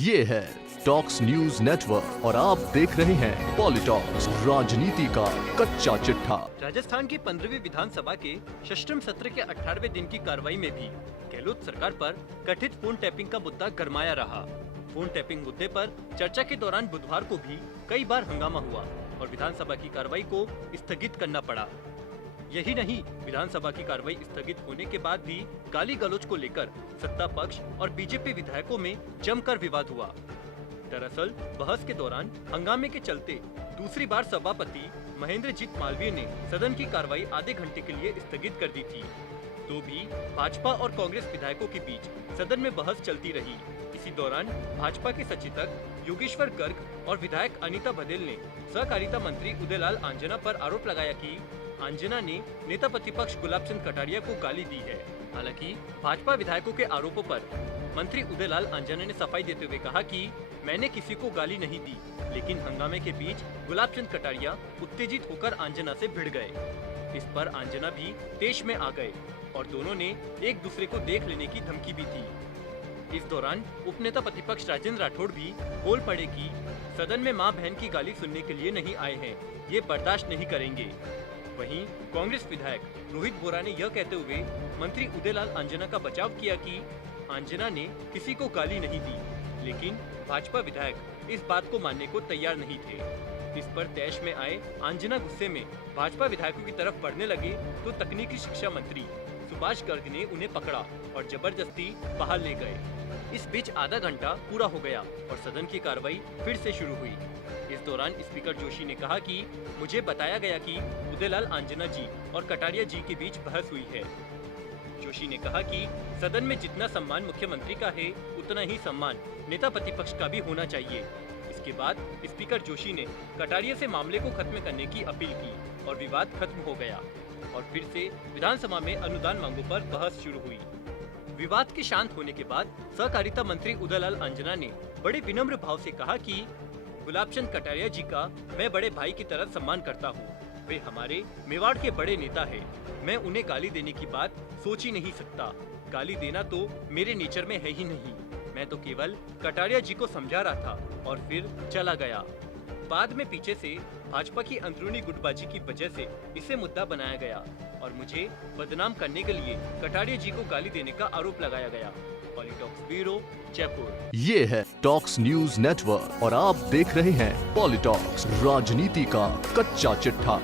ये है talks news network और आप देख रहे हैं पॉलिटॉक्स, राजनीति का कच्चा चिट्ठा। राजस्थान की 15वीं विधानसभा के षष्ठम सत्र के 18वें दिन की कार्रवाई में भी गहलोत सरकार पर कथित फोन टैपिंग का मुद्दा गरमाया रहा। फोन टैपिंग मुद्दे पर चर्चा के दौरान बुधवार को भी कई बार हंगामा हुआ और विधानसभा की कार्रवाई को स्थगित करना पड़ा। यही नहीं, विधानसभा की कार्रवाई स्थगित होने के बाद भी गाली गलौज को लेकर सत्ता पक्ष और बीजेपी विधायकों में जमकर विवाद हुआ। दरअसल बहस के दौरान हंगामे के चलते दूसरी बार सभापति महेंद्रजीत मालवीय ने सदन की कार्रवाई आधे घंटे के लिए स्थगित कर दी थी। तो भी भाजपा और कांग्रेस विधायकों के बीच सदन में बहस चलती रही। इसी दौरान भाजपा के सचेतक योगेश्वर गर्ग और विधायक अनीता बघेल ने सहकारिता मंत्री उदयलाल आंजना पर आरोप लगाया कि आंजना ने नेता प्रतिपक्ष गुलाब चंद कटारिया को गाली दी है। हालांकि भाजपा विधायकों के आरोपों पर मंत्री उदयलाल आंजना ने सफाई देते हुए कहा कि मैंने किसी को गाली नहीं दी, लेकिन हंगामे के बीच गुलाब चंद कटारिया उत्तेजित होकर आंजना से भिड़ गए। इस पर आंजना भी तेज में आ गए और दोनों ने एक दूसरे को देख लेने की धमकी भी दी। इस दौरान उपनेता प्रतिपक्ष राजेंद्र राठौड़ भी बोल पड़े कि सदन में मां बहन की गाली सुनने के लिए नहीं आए हैं, ये बर्दाश्त नहीं करेंगे। वहीं कांग्रेस विधायक रोहित बोरा ने यह कहते हुए मंत्री उदयलाल आंजना का बचाव किया कि आंजना ने किसी को गाली नहीं दी, लेकिन भाजपा विधायक इस बात को मानने को तैयार नहीं थे। इस पर तैश में आए आंजना गुस्से में भाजपा विधायकों की तरफ बढ़ने लगे तो तकनीकी शिक्षा मंत्री सुभाष गर्ग ने उन्हें पकड़ा और जबरदस्ती बाहर ले गए। इस बीच आधा घंटा पूरा हो गया और सदन की कार्रवाई फिर से शुरू हुई। इस दौरान स्पीकर जोशी ने कहा कि मुझे बताया गया कि उदयलाल आंजना जी और कटारिया जी के बीच बहस हुई है। जोशी ने कहा कि सदन में जितना सम्मान मुख्यमंत्री का है, उतना ही सम्मान नेता प्रतिपक्ष का भी होना चाहिए। इसके बाद स्पीकर जोशी ने कटारिया से मामले को खत्म करने की अपील की और विवाद खत्म हो गया और फिर से विधानसभा में अनुदान मांगों पर बहस शुरू हुई। विवाद के शांत होने के बाद सहकारिता मंत्री उदयलाल आंजना ने बड़े विनम्र भाव से कहा कि गुलाब चंद कटारिया जी का मैं बड़े भाई की तरह सम्मान करता हूँ। वे हमारे मेवाड़ के बड़े नेता हैं। मैं उन्हें गाली देने की बात सोच ही नहीं सकता। गाली देना तो मेरे नेचर में है ही नहीं। मैं तो केवल कटारिया जी को समझा रहा था और फिर चला गया। बाद में पीछे से भाजपा की अंदरूनी गुटबाजी की वजह से इसे मुद्दा बनाया गया और मुझे बदनाम करने के लिए कटारिया जी को गाली देने का आरोप लगाया गया। पॉलिटॉक्स ब्यूरो, जयपुर। ये है टॉक्स न्यूज नेटवर्क और आप देख रहे हैं पॉलिटॉक्स, राजनीति का कच्चा चिट्ठा।